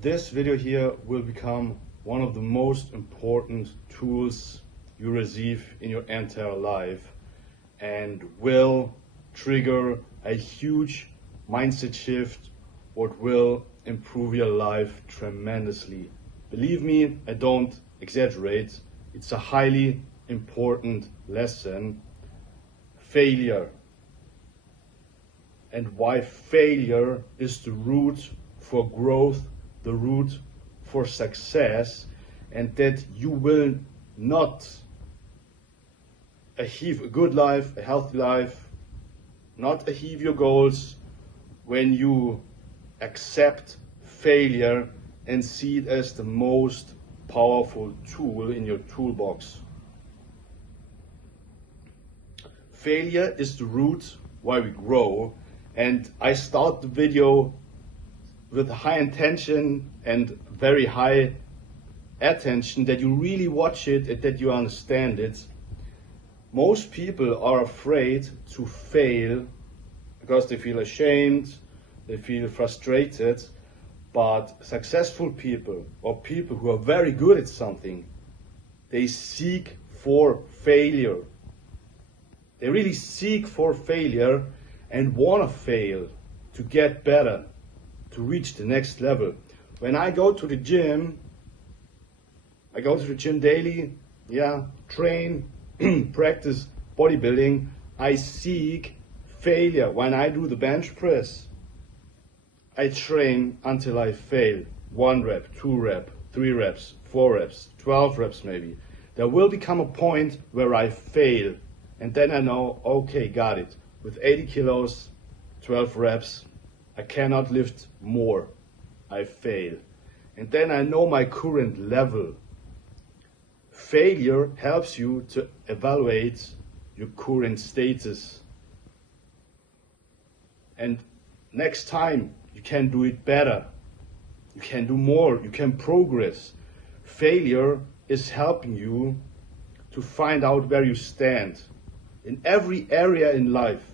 This video here will become one of the most important tools you receive in your entire life and will trigger a huge mindset shift what will improve your life tremendously. Believe me, I don't exaggerate. It's a highly important lesson. Failure. And why failure is the root for growth, the root for success, and that you will not achieve a good life, a healthy life, not achieve your goals when you accept failure and see it as the most powerful tool in your toolbox. Failure is the root why we grow, and I start the video with high intention and very high attention that you really watch it and that you understand it. Most people are afraid to fail because they feel ashamed, they feel frustrated, but successful people or people who are very good at something, they seek for failure. They really seek for failure and want to fail to get better, to reach the next level. When I go to the gym, I go to the gym daily, train, practice bodybuilding, I seek failure. When I do the bench press, I train until I fail. 1 rep, 2 rep, 3 reps, 4 reps, 12 reps maybe. There will become a point where I fail, and then I know, okay, got it. With 80 kilos, 12 reps, I cannot lift more. I fail. And then I know my current level. Failure helps you to evaluate your current status. And next time you can do it better. You can do more. You can progress. Failure is helping you to find out where you stand in every area in life.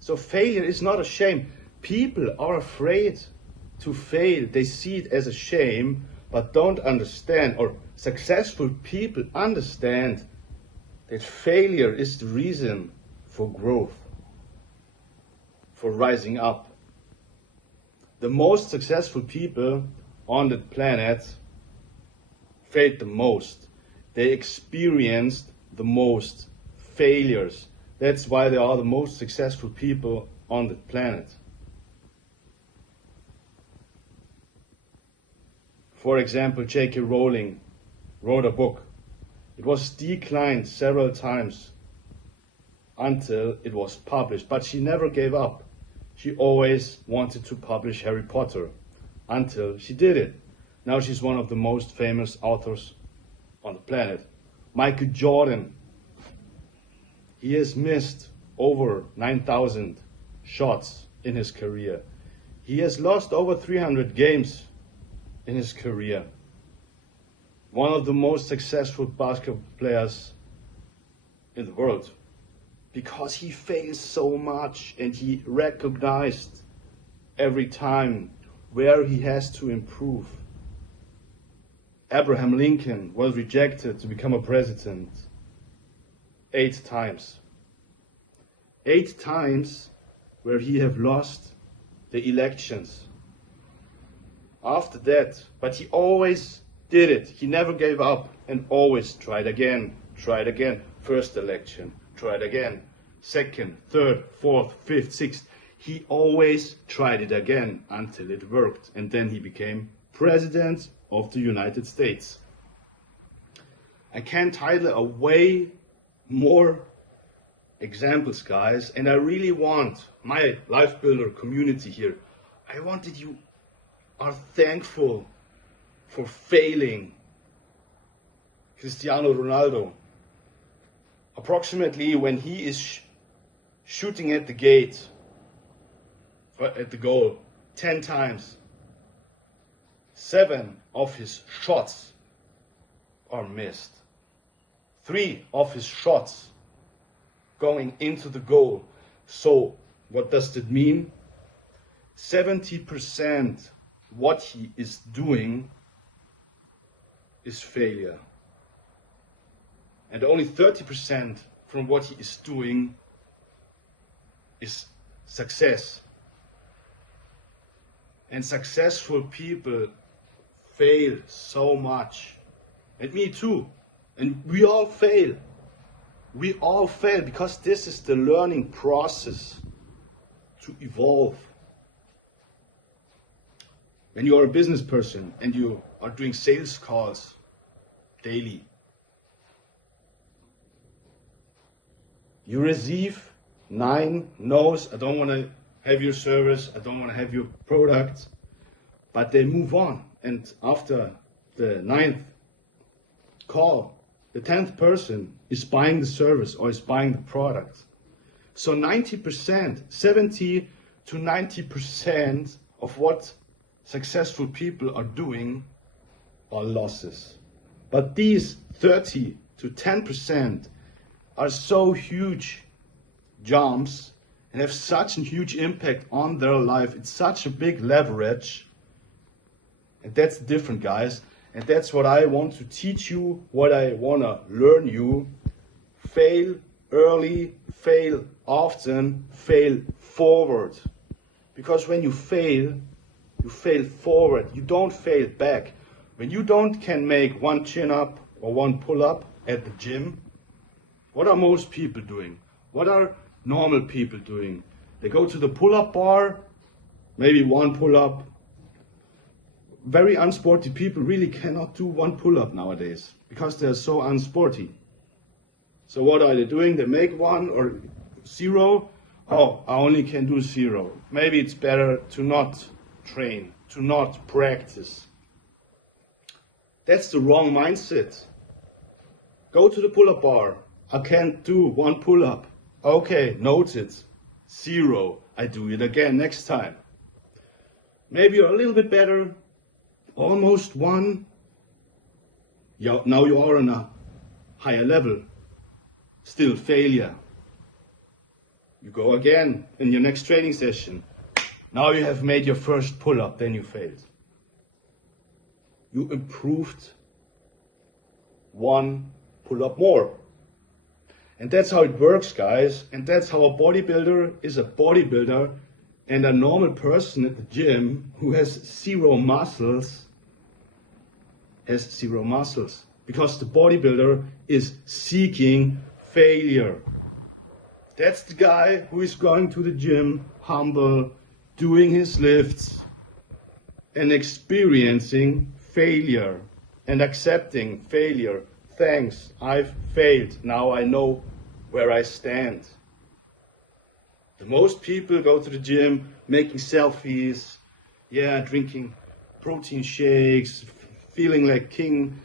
So failure is not a shame. People are afraid to fail. They see it as a shame, but don't understand, or successful people understand that failure is the reason for growth, for rising up. The most successful people on the planet failed the most. They experienced the most failures. That's why they are the most successful people on the planet. For example, J.K. Rowling wrote a book. It was declined several times until it was published, but she never gave up. She always wanted to publish Harry Potter until she did it. Now she's one of the most famous authors on the planet. Michael Jordan, he has missed over 9,000 shots in his career. He has lost over 300 games in his career. One of the most successful basketball players in the world, because he fails so much and he recognized every time where he has to improve. Abraham Lincoln was rejected to become a president 8 times. 8 times where he have lost the elections. After that, but he always did it. He never gave up and always tried again, tried again. First election, tried again. Second, third, fourth, fifth, sixth. He always tried it again until it worked. And then he became president of the United States. I can title a way more examples, guys, and I really want my Life Builder community here. I want that you are thankful for failing. Cristiano Ronaldo, approximately when he is shooting at the gate, at the goal, 10 times, 7 of his shots are missed. 3 of his shots going into the goal. So what does that mean? 70% what he is doing is failure. And only 30% from what he is doing is success. And successful people fail so much. And me too. And we all fail. We all fail because this is the learning process to evolve. When you are a business person and you are doing sales calls daily, you receive 9 no's. I don't want to have your service. I don't want to have your product. But they move on. And after the 9th call, the 10th person is buying the service or is buying the product. So 90%, 70 to 90% of what successful people are doing are losses. But these 30 to 10% are so huge jumps and have such a huge impact on their life. It's such a big leverage. And that's different, guys. And that's what I want to teach you, what I want to learn you. Fail early, fail often, fail forward. Because when you fail forward. You don't fail back. When you can make 1 chin-up or 1 pull-up at the gym, what are most people doing? What are normal people doing? They go to the pull-up bar, maybe 1 pull-up. Very unsporty people really cannot do 1 pull-up nowadays because they're so unsporty. So what are they doing? They make 1 or 0. Oh, I only can do 0. Maybe it's better to not train, to not practice. That's the wrong mindset. Go to the pull-up bar. I can't do 1 pull-up. Okay, noted. 0. I do it again next time. Maybe you're a little bit better. Almost 1. Now you are on a higher level. Still failure. You go again in your next training session. Now you have made your first pull-up, then you failed. You improved 1 pull-up more. And that's how it works, guys. And that's how a bodybuilder is a bodybuilder, and a normal person at the gym who has 0 muscles has 0 muscles. Because the bodybuilder is seeking failure. That's the guy who is going to the gym, humble, doing his lifts, and experiencing failure and accepting failure. Thanks, I've failed. Now I know where I stand. The most people go to the gym making selfies, drinking protein shakes, feeling like king,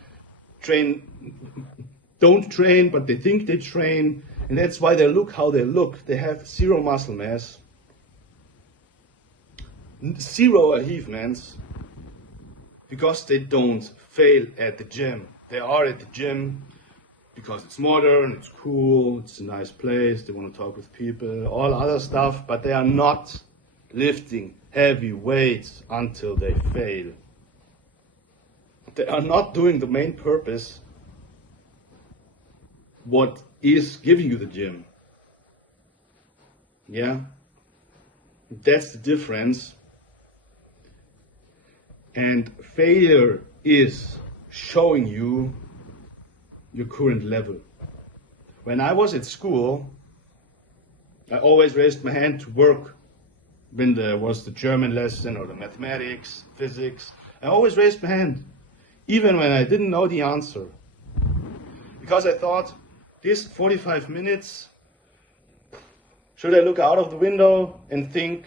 don't train, but they think they train, and that's why they look how they look. They have 0 muscle mass, 0 achievements, because they don't fail at the gym. They are at the gym because it's modern, it's cool, it's a nice place, they want to talk with people, all other stuff, but they are not lifting heavy weights until they fail. They are not doing the main purpose, what is giving you the gym. Yeah? That's the difference. And failure is showing you your current level. When I was at school, I always raised my hand to work when there was the German lesson or the mathematics, physics. I always raised my hand, even when I didn't know the answer. Because I thought, this 45 minutes, should I look out of the window and think,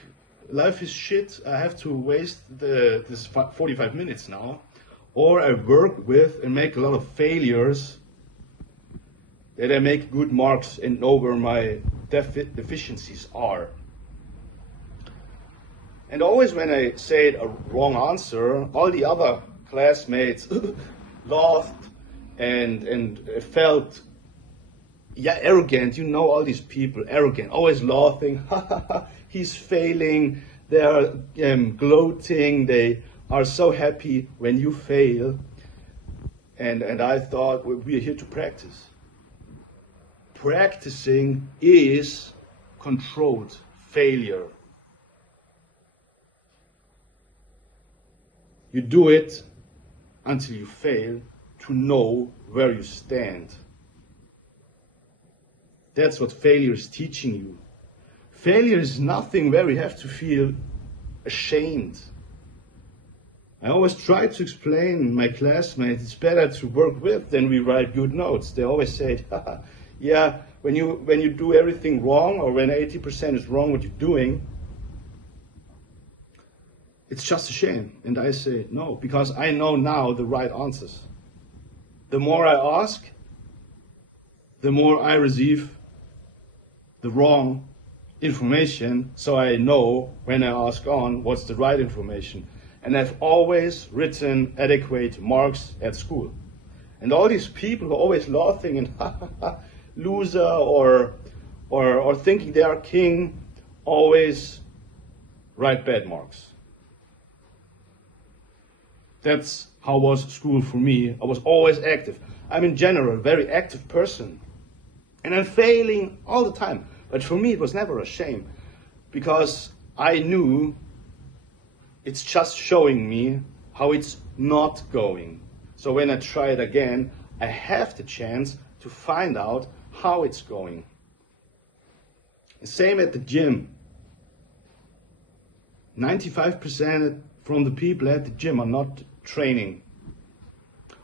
life is shit, I have to waste this 45 minutes now? Or I work with and make a lot of failures that I make good marks and know where my deficiencies are. And always when I said a wrong answer, all the other classmates laughed and felt arrogant. You know, all these people, arrogant, always laughing. He's failing. They are gloating, they are so happy when you fail. And I thought, well, we are here to practice. Practicing is controlled failure. You do it until you fail to know where you stand. That's what failure is teaching you. Failure is nothing where we have to feel ashamed. I always try to explain my classmates it's better to work with than we write good notes. They always say, yeah, when you do everything wrong, or when 80% is wrong what you're doing, it's just a shame. And I say, no, because I know now the right answers. The more I ask, the more I receive the wrong information, so I know when I ask on what's the right information. And I've always written adequate marks at school. And all these people who are always laughing and loser or thinking they are king, always write bad marks. That's how was school for me. I was always active. I'm in general a very active person. And I'm failing all the time. But for me it was never a shame, because I knew it's just showing me how it's not going. So when I try it again, I have the chance to find out how it's going. Same at the gym. 95% from the people at the gym are not training.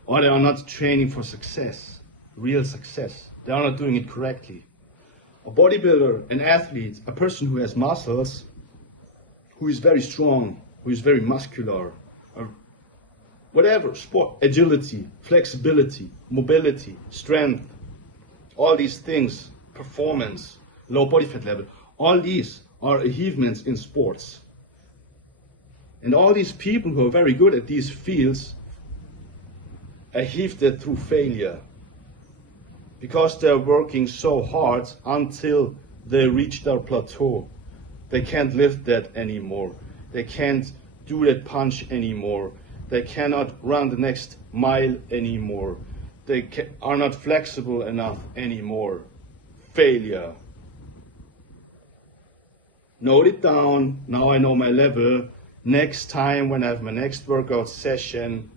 Or they are not training for success, real success. They are not doing it correctly. A bodybuilder, an athlete, a person who has muscles, who is very strong, who is very muscular, or whatever, sport, agility, flexibility, mobility, strength, all these things, performance, low body fat level, all these are achievements in sports. And all these people who are very good at these fields achieved that through failure, because they're working so hard until they reach their plateau. They can't lift that anymore. They can't do that punch anymore. They cannot run the next mile anymore. They are not flexible enough anymore. Failure. Note it down. Now I know my level. Next time when I have my next workout session,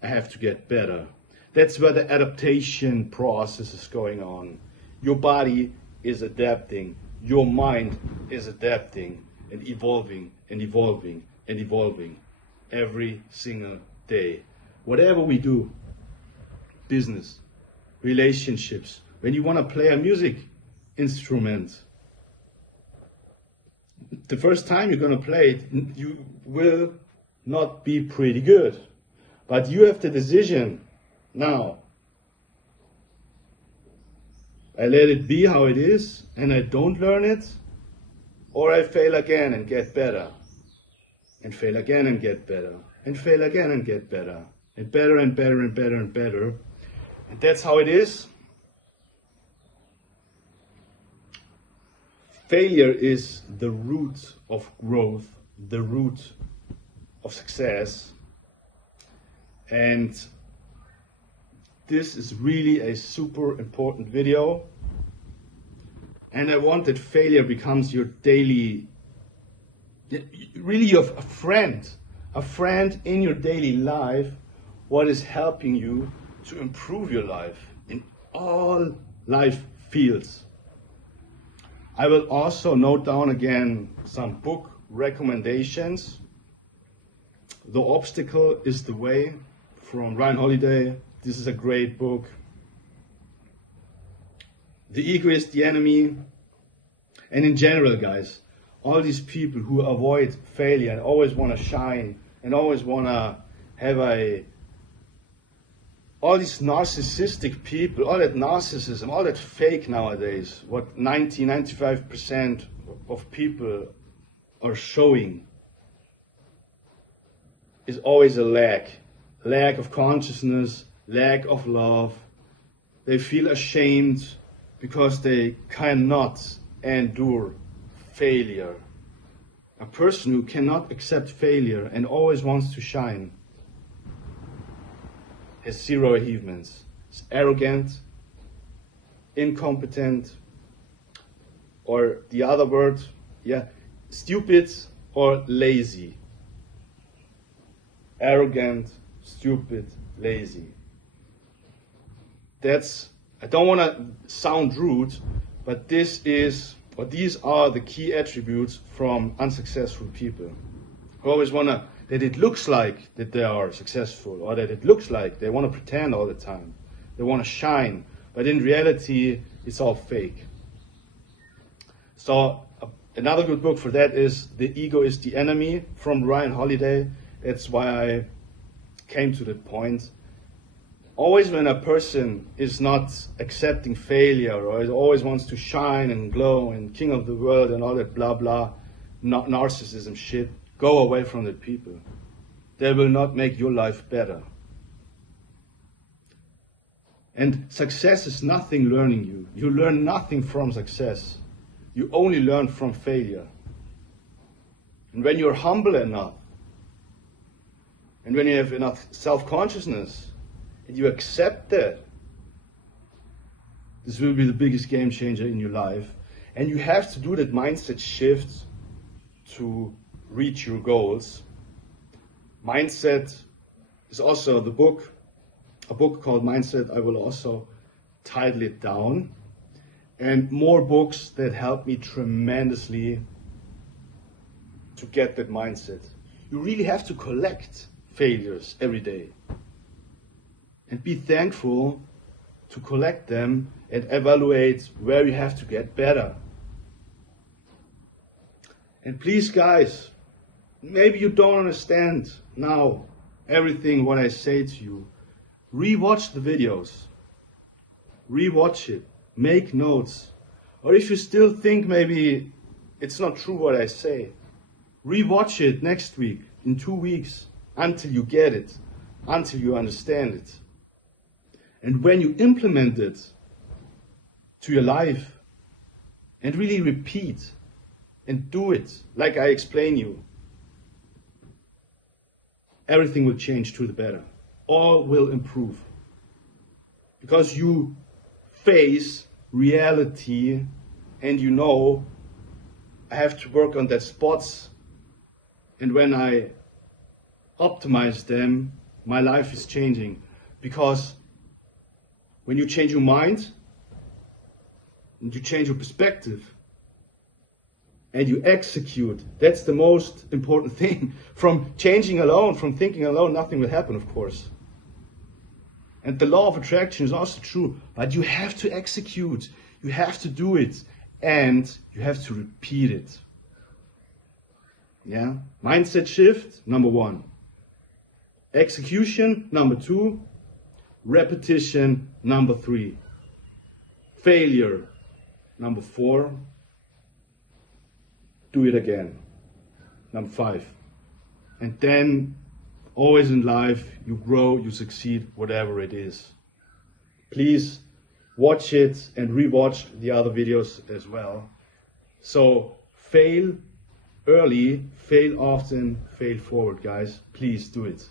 I have to get better. That's where the adaptation process is going on. Your body is adapting. Your mind is adapting and evolving and evolving and evolving every single day. Whatever we do, business, relationships, when you want to play a music instrument, the first time you're going to play it, you will not be pretty good. But you have the decision now. I let it be how it is and I don't learn it, or I fail again and get better, and fail again and get better, and fail again and get better, and better and better and better and better. And that's how it is. Failure is the root of growth, the root of success. And this is really a super important video. And I want that failure becomes your daily, really a friend in your daily life, what is helping you to improve your life in all life fields. I will also note down again some book recommendations. The Obstacle is the Way from Ryan Holiday. This is a great book. The Ego is the Enemy. And in general, guys, all these people who avoid failure and always want to shine and always want to have all these narcissistic people, all that narcissism, all that fake nowadays, what 95% of people are showing, is always a lack of consciousness, lack of love. They feel ashamed because they cannot endure failure. A person who cannot accept failure and always wants to shine has zero achievements. Is arrogant, incompetent, or the other word, stupid or lazy. Arrogant, stupid, lazy. I don't want to sound rude, but these are the key attributes from unsuccessful people who always want that it looks like that they are successful, or that it looks like they want to pretend all the time. They want to shine, but in reality, it's all fake. So another good book for that is The Ego is the Enemy from Ryan Holiday. That's why I came to that point. Always when a person is not accepting failure, or always wants to shine and glow and king of the world and all that blah blah narcissism shit, go away from the people. They will not make your life better. And success is nothing learning you. You learn nothing from success. You only learn from failure. And when you're humble enough, and when you have enough self-consciousness, and you accept that, this will be the biggest game changer in your life. And you have to do that mindset shift to reach your goals. Mindset is also a book called Mindset. I will also title it down. And more books that help me tremendously to get that mindset. You really have to collect failures every day. And be thankful to collect them and evaluate where you have to get better. And please, guys, maybe you don't understand now everything what I say to you. Rewatch the videos. Rewatch it. Make notes. Or if you still think maybe it's not true what I say, rewatch it next week, in 2 weeks, until you get it, until you understand it. And when you implement it to your life and really repeat and do it like I explain you, everything will change to the better. All will improve. Because you face reality and you know I have to work on that spots, and when I optimize them, my life is changing. Because when you change your mind, and you change your perspective, and you execute, that's the most important thing. From changing alone, from thinking alone, nothing will happen, of course. And the law of attraction is also true, but you have to execute, you have to do it, and you have to repeat it. Yeah? Mindset shift, number 1. Execution, number 2. Repetition, number 3. Failure, number 4. Do it again, number 5. And then, always in life, you grow, you succeed, whatever it is. Please watch it and rewatch the other videos as well. So, fail early, fail often, fail forward, guys. Please do it.